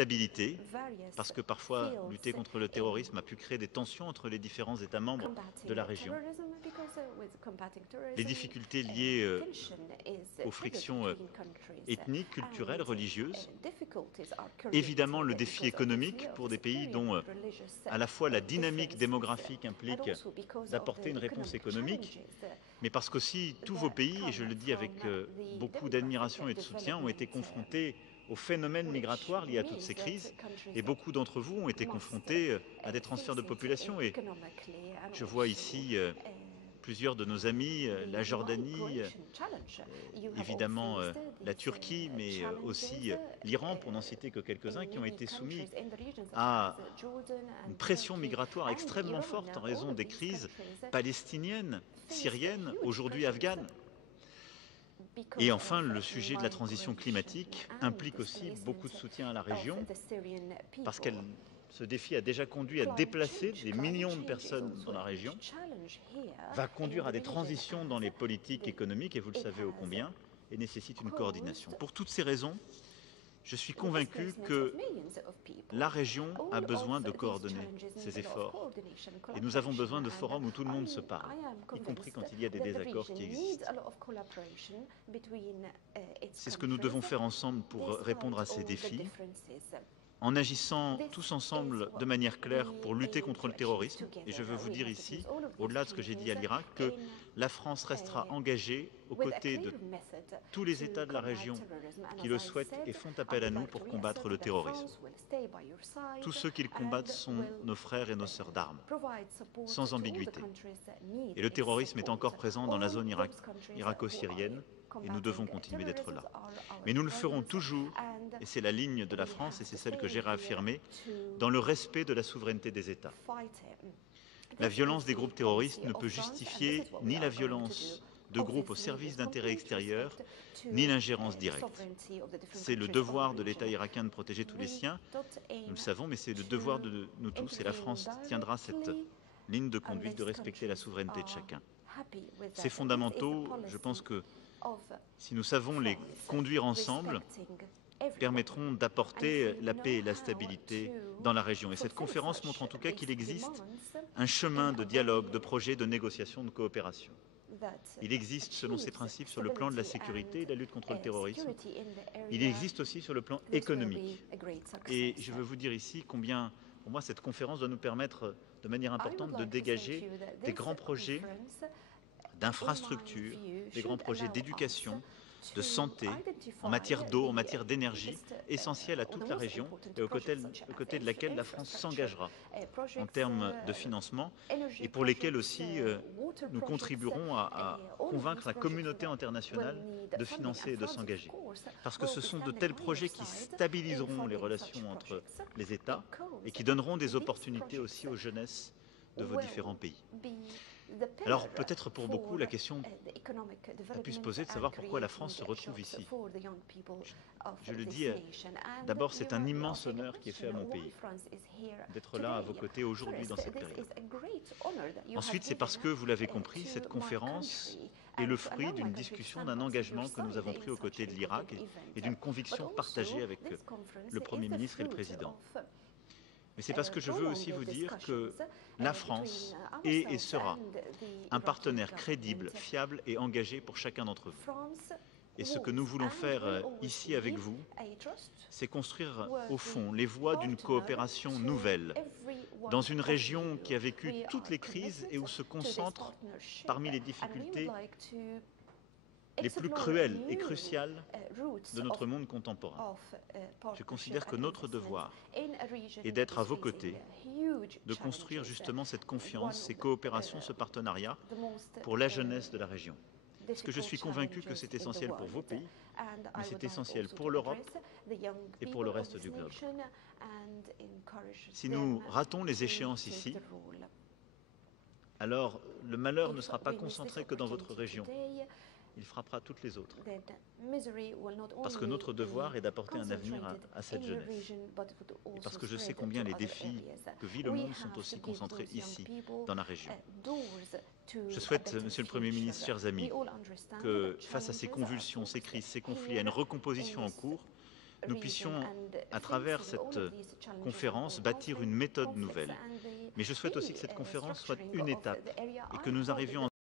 stabilité, parce que parfois lutter contre le terrorisme a pu créer des tensions entre les différents États membres de la région. Les difficultés liées aux frictions ethniques, culturelles, religieuses. Évidemment, le défi économique pour des pays dont à la fois la dynamique démographique implique d'apporter une réponse économique, mais parce qu'aussi tous vos pays, et je le dis avec beaucoup d'admiration et de soutien, ont été confrontés aux phénomènes migratoires liés à toutes ces crises, et beaucoup d'entre vous ont été confrontés à des transferts de population. Et je vois ici plusieurs de nos amis, la Jordanie, évidemment la Turquie, mais aussi l'Iran, pour n'en citer que quelques-uns, qui ont été soumis à une pression migratoire extrêmement forte en raison des crises palestiniennes, syriennes, aujourd'hui afghanes. Et enfin, le sujet de la transition climatique implique aussi beaucoup de soutien à la région, parce que ce défi a déjà conduit à déplacer des millions de personnes dans la région, va conduire à des transitions dans les politiques économiques, et vous le savez ô combien, et nécessite une coordination. Pour toutes ces raisons, je suis convaincu que la région a besoin de coordonner ses efforts. Et nous avons besoin de forums où tout le monde se parle, y compris quand il y a des désaccords qui existent. C'est ce que nous devons faire ensemble pour répondre à ces défis, en agissant tous ensemble de manière claire pour lutter contre le terrorisme. Et je veux vous dire ici, au-delà de ce que j'ai dit à l'Irak, que la France restera engagée aux côtés de tous les États de la région qui le souhaitent et font appel à nous pour combattre le terrorisme. Tous ceux qui le combattent sont nos frères et nos sœurs d'armes, sans ambiguïté. Et le terrorisme est encore présent dans la zone irako-syrienne, et nous devons continuer d'être là. Mais nous le ferons toujours, et c'est la ligne de la France, et c'est celle que j'ai réaffirmée, dans le respect de la souveraineté des États. La violence des groupes terroristes ne peut justifier ni la violence de groupes au service d'intérêts extérieurs, ni l'ingérence directe. C'est le devoir de l'État irakien de protéger tous les siens, nous le savons, mais c'est le devoir de nous tous, et la France tiendra cette ligne de conduite de respecter la souveraineté de chacun. Ces fondamentaux, je pense que si nous savons les conduire ensemble, permettront d'apporter la paix et la stabilité dans la région. Et cette conférence montre en tout cas qu'il existe un chemin de dialogue, de projet, de négociation, de coopération. Il existe selon ces principes sur le plan de la sécurité et de la lutte contre le terrorisme. Il existe aussi sur le plan économique. Et je veux vous dire ici combien, pour moi, cette conférence doit nous permettre de manière importante de dégager des grands projets d'infrastructures, des grands projets d'éducation, de santé, en matière d'eau, en matière d'énergie, essentiels à toute la région et aux côtés de laquelle la France s'engagera en termes de financement et pour lesquels aussi nous contribuerons à convaincre la communauté internationale de financer et de s'engager. Parce que ce sont de tels projets qui stabiliseront les relations entre les États et qui donneront des opportunités aussi aux jeunesses de vos différents pays. Alors peut-être pour beaucoup la question a pu se poser de savoir pourquoi la France se retrouve ici. Je le dis, d'abord c'est un immense honneur qui est fait à mon pays d'être là à vos côtés aujourd'hui dans cette période. Ensuite c'est parce que, vous l'avez compris, cette conférence est le fruit d'une discussion, d'un engagement que nous avons pris aux côtés de l'Irak et d'une conviction partagée avec le Premier ministre et le Président. Mais c'est parce que je veux aussi vous dire que la France est et sera un partenaire crédible, fiable et engagé pour chacun d'entre vous. Et ce que nous voulons faire ici avec vous, c'est construire au fond les voies d'une coopération nouvelle dans une région qui a vécu toutes les crises et où se concentrent parmi les difficultés les plus cruelles et cruciales de notre monde contemporain. Je considère que notre devoir est d'être à vos côtés, de construire justement cette confiance, ces coopérations, ce partenariat pour la jeunesse de la région. Parce que je suis convaincu que c'est essentiel pour vos pays, mais c'est essentiel pour l'Europe et pour le reste du globe. Si nous ratons les échéances ici, alors le malheur ne sera pas concentré que dans votre région. Il frappera toutes les autres. Parce que notre devoir est d'apporter un avenir à cette jeunesse. Et parce que je sais combien les défis que vit le monde sont aussi concentrés ici, dans la région. Je souhaite, Monsieur le Premier ministre, chers amis, que face à ces convulsions, ces crises, ces conflits, à une recomposition en cours, nous puissions, à travers cette conférence, bâtir une méthode nouvelle. Mais je souhaite aussi que cette conférence soit une étape et que nous arrivions